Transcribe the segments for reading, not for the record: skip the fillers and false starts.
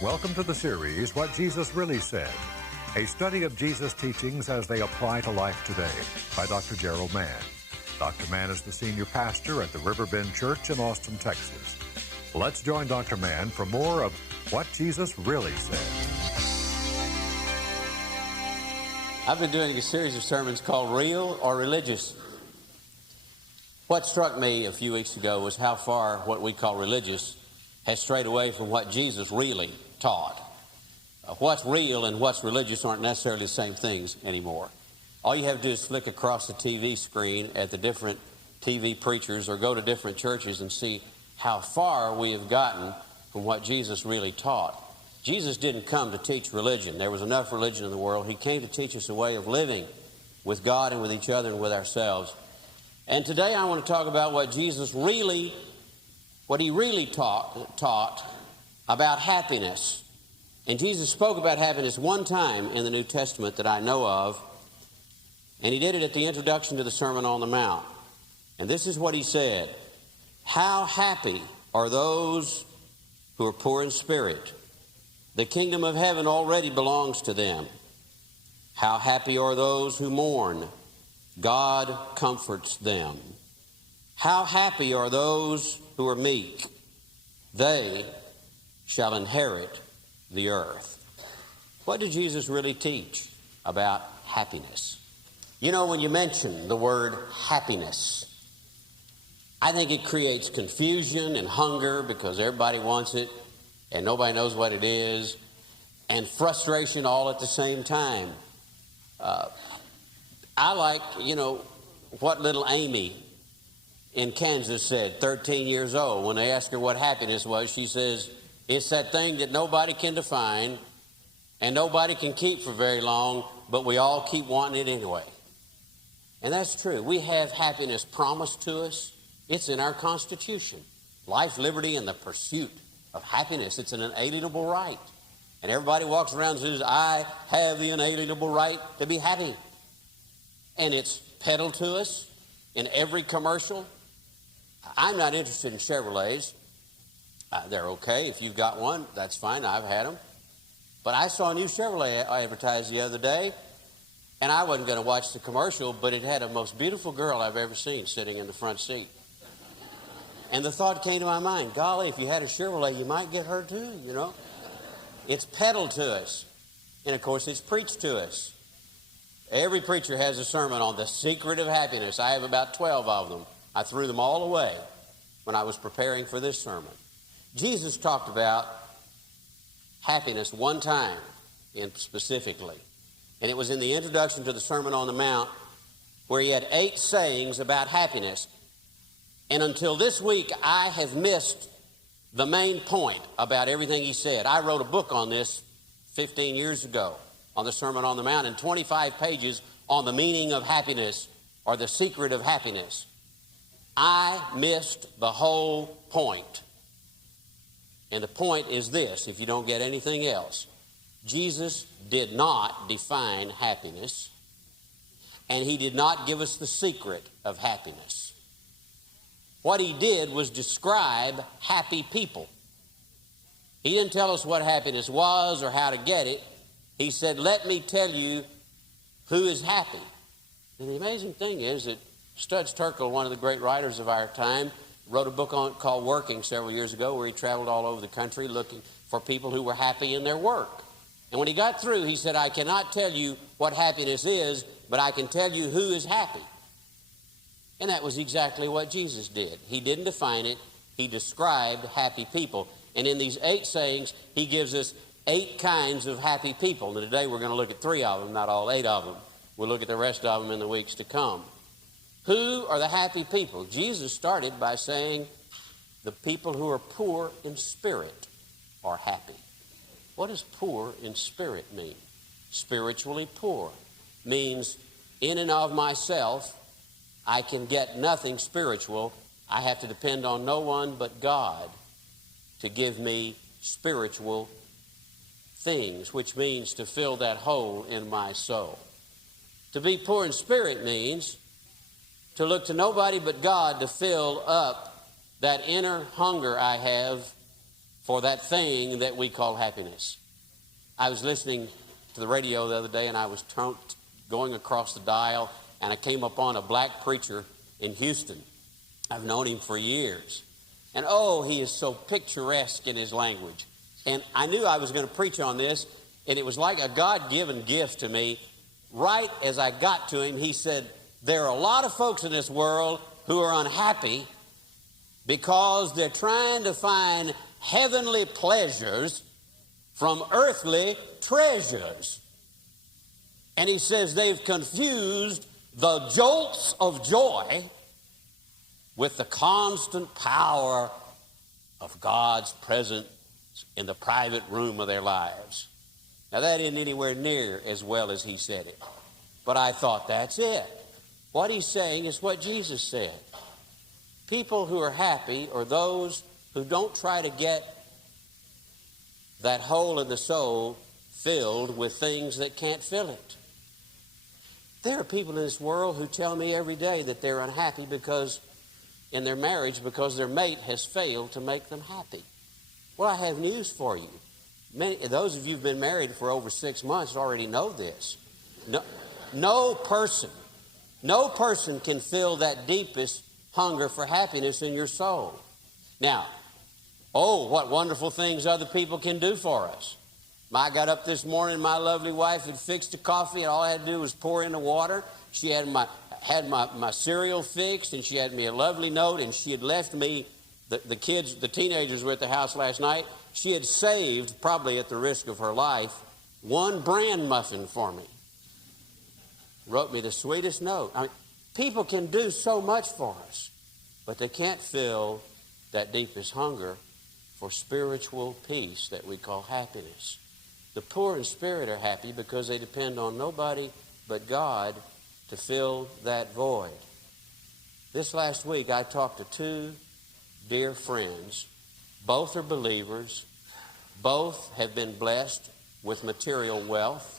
Welcome to the series, What Jesus Really Said, a study of Jesus' teachings as they apply to life today by Dr. Gerald Mann. Dr. Mann is the senior pastor at the Riverbend Church in Austin, Texas. Let's join Dr. Mann for more of What Jesus Really Said. I've been doing a series of sermons called Real or Religious. What struck me a few weeks ago was how far what we call religious has strayed away from what Jesus really taught. What's real and what's religious aren't necessarily the same things anymore. All you have to do is flick across the TV screen at the different TV preachers or go to different churches and see how far we have gotten from what Jesus really taught. Jesus didn't come to teach religion. There was enough religion in the world. He came to teach us a way of living with God and with each other and with ourselves. And today I want to talk about what Jesus really taught about happiness. And Jesus spoke about happiness one time in the New Testament that I know of, and he did it at the introduction to the Sermon on the Mount. And this is what he said: "How happy are those who are poor in spirit. The kingdom of heaven already belongs to them. How happy are those who mourn. God comforts them. How happy are those who are meek. They shall inherit the earth." What did Jesus really teach about happiness? You know, when you mention the word happiness, I think it creates confusion and hunger because everybody wants it and nobody knows what it is, and frustration all at the same time. I like, what little Amy in Kansas said, 13 years old. When they asked her what happiness was, she says, "It's that thing that nobody can define and nobody can keep for very long, but we all keep wanting it anyway." And that's true. We have happiness promised to us. It's in our Constitution. Life, liberty, and the pursuit of happiness. It's an inalienable right. And everybody walks around and says, "I have the inalienable right to be happy." And it's peddled to us in every commercial. I'm not interested in Chevrolets. They're okay. If you've got one, that's fine. I've had them. But I saw a new Chevrolet advertised the other day, and I wasn't going to watch the commercial, but it had a most beautiful girl I've ever seen sitting in the front seat. And the thought came to my mind, golly, if you had a Chevrolet, you might get her too, It's peddled to us. And, of course, it's preached to us. Every preacher has a sermon on the secret of happiness. I have about 12 of them. I threw them all away when I was preparing for this sermon. Jesus talked about happiness one time specifically. And it was in the introduction to the Sermon on the Mount where he had 8 sayings about happiness. And until this week, I have missed the main point about everything he said. I wrote a book on this 15 years ago on the Sermon on the Mount, and 25 pages on the meaning of happiness or the secret of happiness. I missed the whole point. And the point is this, if you don't get anything else: Jesus did not define happiness, and he did not give us the secret of happiness. What he did was describe happy people. He didn't tell us what happiness was or how to get it. He said, "Let me tell you who is happy." And the amazing thing is that Studs Terkel, one of the great writers of our time, wrote a book called Working several years ago, where he traveled all over the country looking for people who were happy in their work. And when he got through, he said, "I cannot tell you what happiness is, but I can tell you who is happy." And that was exactly what Jesus did. He didn't define it. He described happy people. And in these 8 sayings, he gives us 8 kinds of happy people. And today we're going to look at 3 of them, not all 8 of them. We'll look at the rest of them in the weeks to come. Who are the happy people? Jesus started by saying the people who are poor in spirit are happy. What does poor in spirit mean? Spiritually poor means in and of myself, I can get nothing spiritual. I have to depend on no one but God to give me spiritual things, which means to fill that hole in my soul. To be poor in spirit means to look to nobody but God to fill up that inner hunger I have for that thing that we call happiness. I was listening to the radio the other day, and I was going across the dial, and I came upon a black preacher in Houston. I've known him for years. And oh, he is so picturesque in his language. And I knew I was going to preach on this, and it was like a God-given gift to me. Right as I got to him, he said, there are a lot of folks in this world who are unhappy because they're trying to find heavenly pleasures from earthly treasures. And he says they've confused the jolts of joy with the constant power of God's presence in the private room of their lives. Now, that isn't anywhere near as well as he said it. But I thought, that's it. What he's saying is what Jesus said. People who are happy are those who don't try to get that hole in the soul filled with things that can't fill it. There are people in this world who tell me every day that they're unhappy because in their marriage because their mate has failed to make them happy. Well, I have news for you. Those of you who've been married for over 6 months already know this. No person can fill that deepest hunger for happiness in your soul. Now, oh, what wonderful things other people can do for us. I got up this morning, my lovely wife had fixed the coffee, and all I had to do was pour in the water. She had my cereal fixed, and she had me a lovely note, and she had left me, the kids, the teenagers were at the house last night. She had saved, probably at the risk of her life, 1 bran muffin for me. Wrote me the sweetest note. I mean, people can do so much for us, but they can't fill that deepest hunger for spiritual peace that we call happiness. The poor in spirit are happy because they depend on nobody but God to fill that void. This last week, I talked to 2 dear friends. Both are believers. Both have been blessed with material wealth.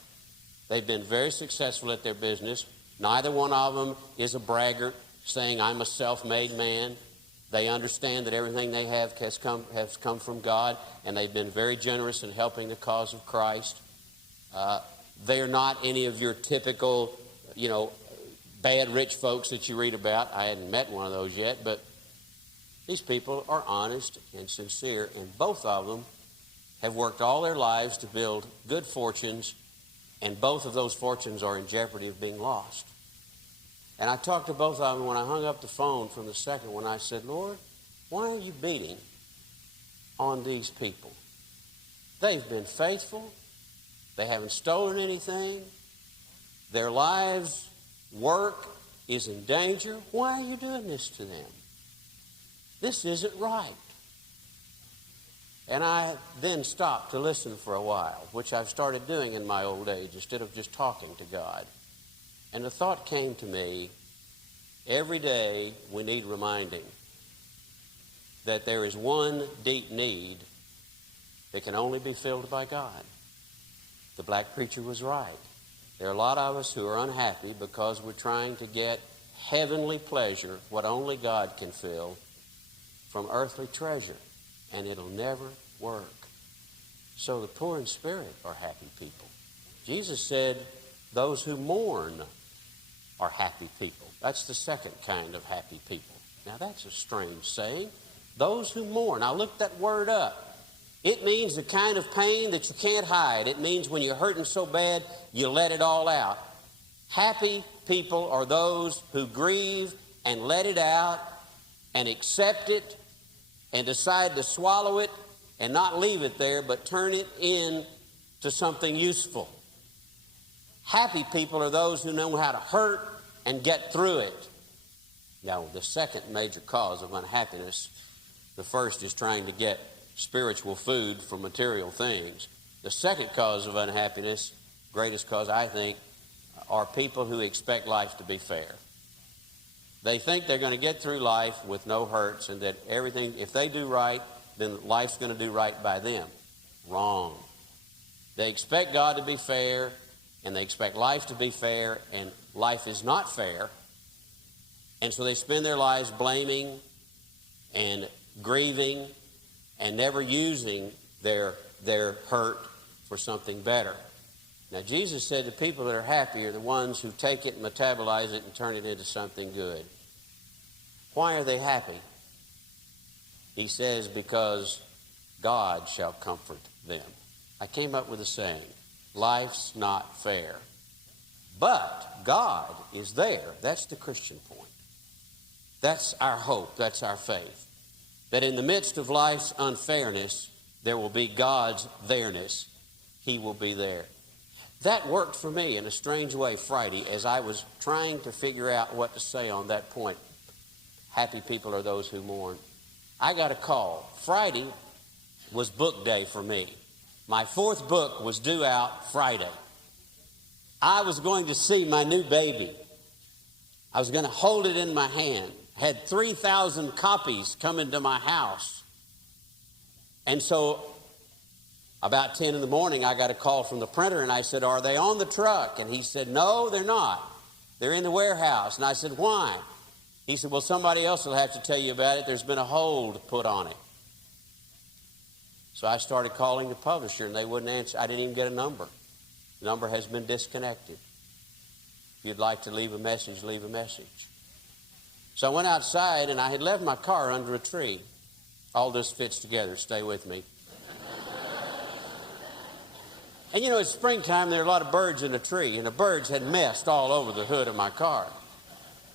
They've been very successful at their business. Neither one of them is a braggart saying, I'm a self-made man. They understand that everything they have has come from God, and they've been very generous in helping the cause of Christ. They are not any of your typical, bad rich folks that you read about. I hadn't met one of those yet, but these people are honest and sincere, and both of them have worked all their lives to build good fortunes, and both of those fortunes are in jeopardy of being lost. And I talked to both of them when I hung up the phone from the second one. I said, Lord, why are you beating on these people? They've been faithful. They haven't stolen anything. Their lives' work is in danger. Why are you doing this to them? This isn't right. And I then stopped to listen for a while, which I've started doing in my old age instead of just talking to God. And the thought came to me, every day we need reminding that there is one deep need that can only be filled by God. The black preacher was right. There are a lot of us who are unhappy because we're trying to get heavenly pleasure, what only God can fill, from earthly treasure, and it'll never work. So the poor in spirit are happy people. Jesus said those who mourn are happy people. That's the second kind of happy people. Now that's a strange saying. Those who mourn. Now look that word up. It means the kind of pain that you can't hide. It means when you're hurting so bad, you let it all out. Happy people are those who grieve and let it out and accept it and decide to swallow it and not leave it there, but turn it into something useful. Happy people are those who know how to hurt and get through it. Now, the second major cause of unhappiness, the first is trying to get spiritual food from material things. The second cause of unhappiness, greatest cause I think, are people who expect life to be fair. They think they're going to get through life with no hurts and that everything, if they do right, then life's going to do right by them. Wrong. They expect God to be fair, and they expect life to be fair, and life is not fair. And so they spend their lives blaming and grieving and never using their hurt for something better. Now, Jesus said the people that are happy are the ones who take it and metabolize it and turn it into something good. Why are they happy? He says, because God shall comfort them. I came up with a saying, life's not fair, but God is there. That's the Christian point. That's our hope. That's our faith. That in the midst of life's unfairness, there will be God's there-ness. He will be there. That worked for me in a strange way Friday as I was trying to figure out what to say on that point. Happy people are those who mourn. I got a call. Friday was book day for me. My 4th book was due out Friday. I was going to see my new baby. I was going to hold it in my hand. Had 3,000 copies coming to my house. And so about 10 in the morning, I got a call from the printer, and I said, are they on the truck? And he said, no, they're not. They're in the warehouse. And I said, why? He said, well, somebody else will have to tell you about it. There's been a hold put on it. So I started calling the publisher, and they wouldn't answer. I didn't even get a number. The number has been disconnected. If you'd like to leave a message, leave a message. So I went outside, and I had left my car under a tree. All this fits together. Stay with me. And you know, it's springtime, there are a lot of birds in the tree, and the birds had messed all over the hood of my car.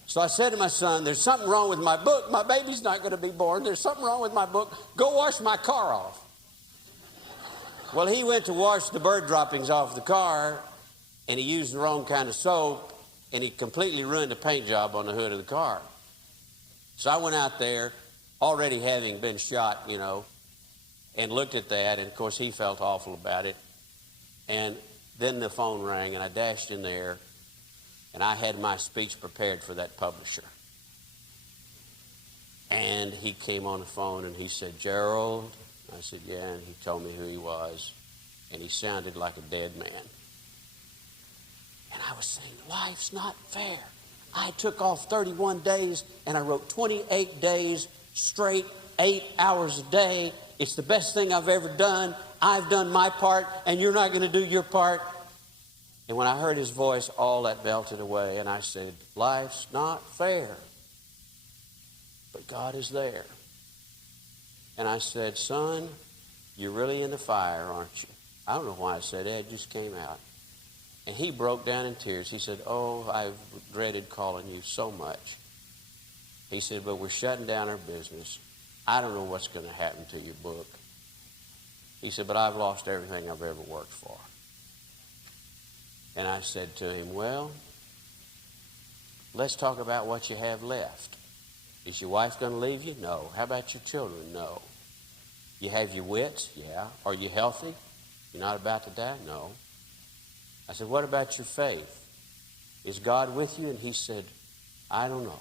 So I said to my son, there's something wrong with my book. My baby's not going to be born. There's something wrong with my book. Go wash my car off. Well, he went to wash the bird droppings off the car, and he used the wrong kind of soap, and he completely ruined the paint job on the hood of the car. So I went out there, already having been shot, you know, and looked at that, and of course he felt awful about it. And then the phone rang, and I dashed in there, and I had my speech prepared for that publisher. And he came on the phone, and he said, Gerald? I said, yeah, and he told me who he was, and he sounded like a dead man. And I was saying, life's not fair. I took off 31 days, and I wrote 28 days straight, 8 hours a day. It's the best thing I've ever done. I've done my part, and you're not going to do your part. And when I heard his voice, all that melted away, and I said, life's not fair, but God is there. And I said, son, you're really in the fire, aren't you? I don't know why I said that. It just came out. And he broke down in tears. He said, oh, I've dreaded calling you so much. He said, but we're shutting down our business. I don't know what's going to happen to your book. He said, but I've lost everything I've ever worked for. And I said to him, well, let's talk about what you have left. Is your wife going to leave you? No. How about your children? No. You have your wits? Yeah. Are you healthy? You're not about to die? No. I said, what about your faith? Is God with you? And he said, I don't know.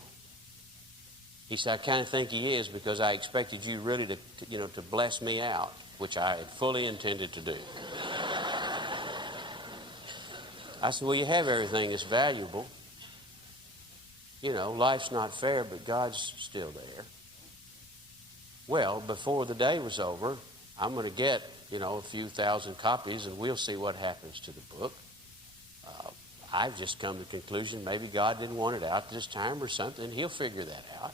He said, I kind of think he is because I expected you really to bless me out, which I had fully intended to do. I said, well, you have everything that's valuable. You know, life's not fair, but God's still there. Well, before the day was over, I'm going to get, a few thousand copies, and we'll see what happens to the book. I've just come to the conclusion maybe God didn't want it out this time or something. He'll figure that out.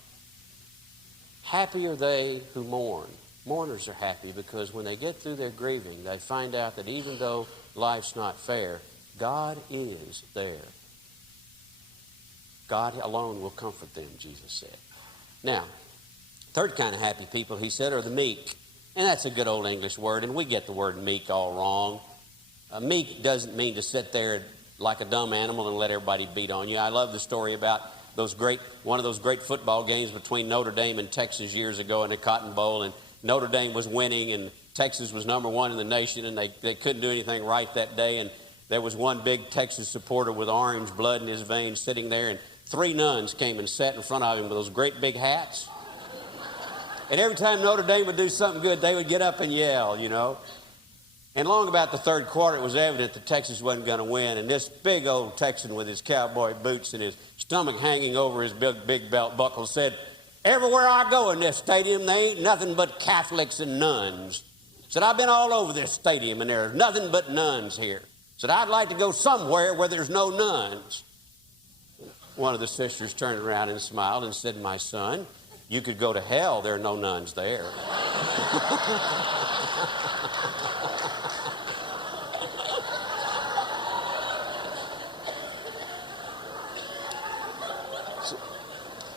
Happy are they who mourn. Mourners are happy because when they get through their grieving, they find out that even though life's not fair, God is there. God alone will comfort them, Jesus said. Now, third kind of happy people, he said, are the meek. And that's a good old English word, and we get the word meek all wrong. Meek doesn't mean to sit there like a dumb animal and let everybody beat on you. I love the story about one of those great football games between Notre Dame and Texas years ago in the Cotton Bowl, and Notre Dame was winning, and Texas was number one in the nation, and they couldn't do anything right that day, and there was one big Texas supporter with orange blood in his veins sitting there, and 3 nuns came and sat in front of him with those great big hats. And every time Notre Dame would do something good, they would get up and yell, And long about the third quarter, it was evident that Texas wasn't going to win. And this big old Texan with his cowboy boots and his stomach hanging over his big belt buckle said, Everywhere I go in this stadium, there ain't nothing but Catholics and nuns. Said, I've been all over this stadium, and there's nothing but nuns here. Said, I'd like to go somewhere where there's no nuns. One of the sisters turned around and smiled and said, my son, you could go to hell. There are no nuns there.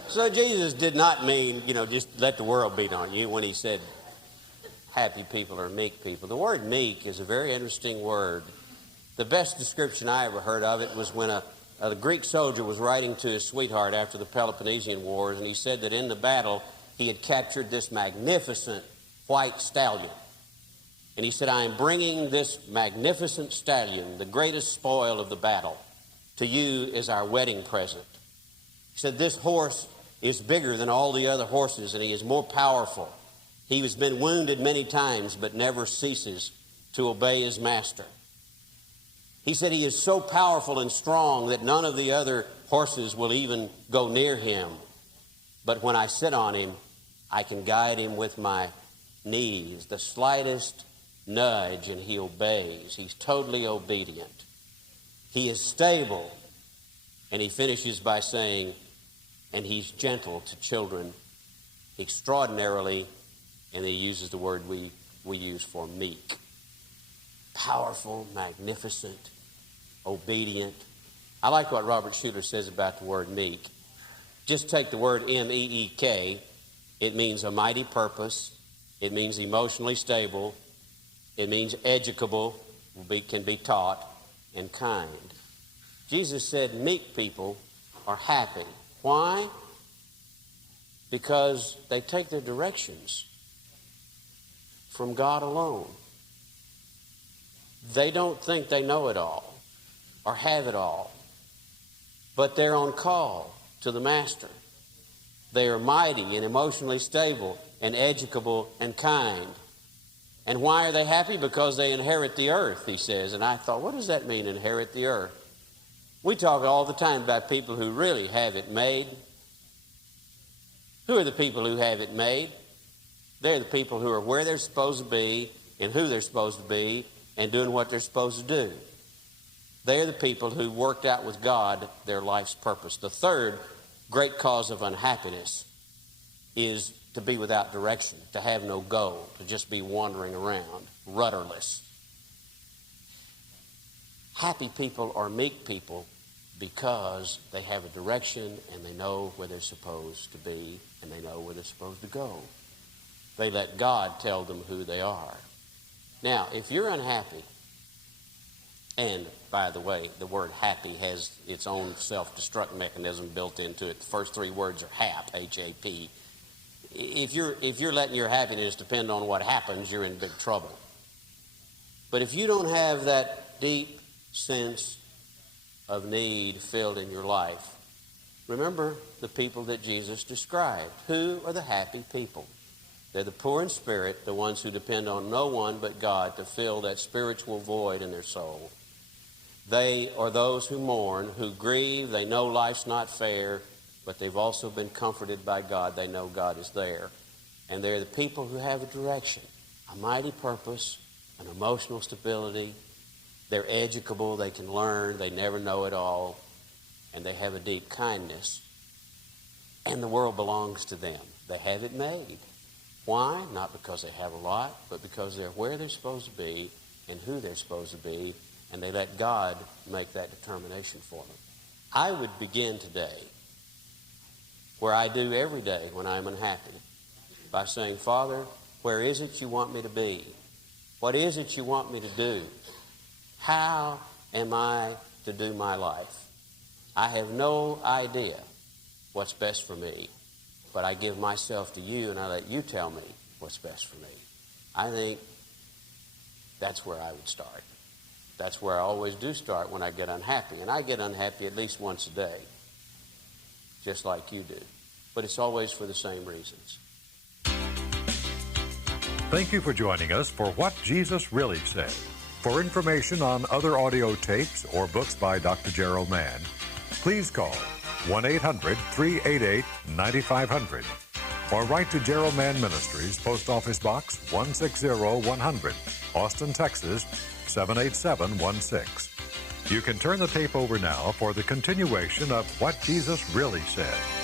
So Jesus did not mean, just let the world beat on you when he said happy people are meek people. The word meek is a very interesting word. The best description I ever heard of it was when a Greek soldier was writing to his sweetheart after the Peloponnesian Wars, and he said that in the battle he had captured this magnificent white stallion. And he said, I am bringing this magnificent stallion, the greatest spoil of the battle, to you as our wedding present. He said, this horse is bigger than all the other horses, and he is more powerful. He has been wounded many times, but never ceases to obey his master. He said he is so powerful and strong that none of the other horses will even go near him. But when I sit on him, I can guide him with my knees. The slightest nudge, and he obeys. He's totally obedient. He is stable. And he finishes by saying, and he's gentle to children extraordinarily, and he uses the word we use for meek. Powerful, magnificent, obedient. I like what Robert Schuller says about the word meek. Just take the word M-E-E-K. It means a mighty purpose. It means emotionally stable. It means educable, can be taught, and kind. Jesus said meek people are happy. Why? Because they take their directions from God alone. They don't think they know it all or have it all, but they're on call to the Master. They are mighty and emotionally stable and educable and kind. And why are they happy? Because they inherit the earth, he says. And I thought, what does that mean, inherit the earth? We talk all the time about people who really have it made. Who are the people who have it made? They're the people who are where they're supposed to be and who they're supposed to be and doing what they're supposed to do. They're the people who worked out with God their life's purpose. The third great cause of unhappiness is to be without direction, to have no goal, to just be wandering around, rudderless. Happy people are meek people because they have a direction and they know where they're supposed to be and they know where they're supposed to go. They let God tell them who they are. Now, if you're unhappy, and by the way, the word happy has its own self-destruct mechanism built into it. The first three words are hap, H-A-P. If you're letting your happiness depend on what happens, you're in big trouble. But if you don't have that deep sense of need filled in your life, remember the people that Jesus described. Who are the happy people? They're the poor in spirit, the ones who depend on no one but God to fill that spiritual void in their soul. They are those who mourn, who grieve. They know life's not fair, but they've also been comforted by God. They know God is there. And they're the people who have a direction, a mighty purpose, an emotional stability. They're educable. They can learn. They never know it all. And they have a deep kindness. And the world belongs to them. They have it made. Why? Not because they have a lot, but because they're where they're supposed to be and who they're supposed to be, and they let God make that determination for them. I would begin today, where I do every day when I'm unhappy, by saying, Father, where is it you want me to be? What is it you want me to do? How am I to do my life? I have no idea what's best for me, but I give myself to you and I let you tell me what's best for me. I think that's where I would start. That's where I always do start when I get unhappy. And I get unhappy at least once a day, just like you do. But it's always for the same reasons. Thank you for joining us for What Jesus Really Said. For information on other audio tapes or books by Dr. Gerald Mann, please call 1-800-388-9500. Or write to Gerald Mann Ministries, Post Office Box 160-100, Austin, Texas 78716. You can turn the tape over now for the continuation of What Jesus Really Said.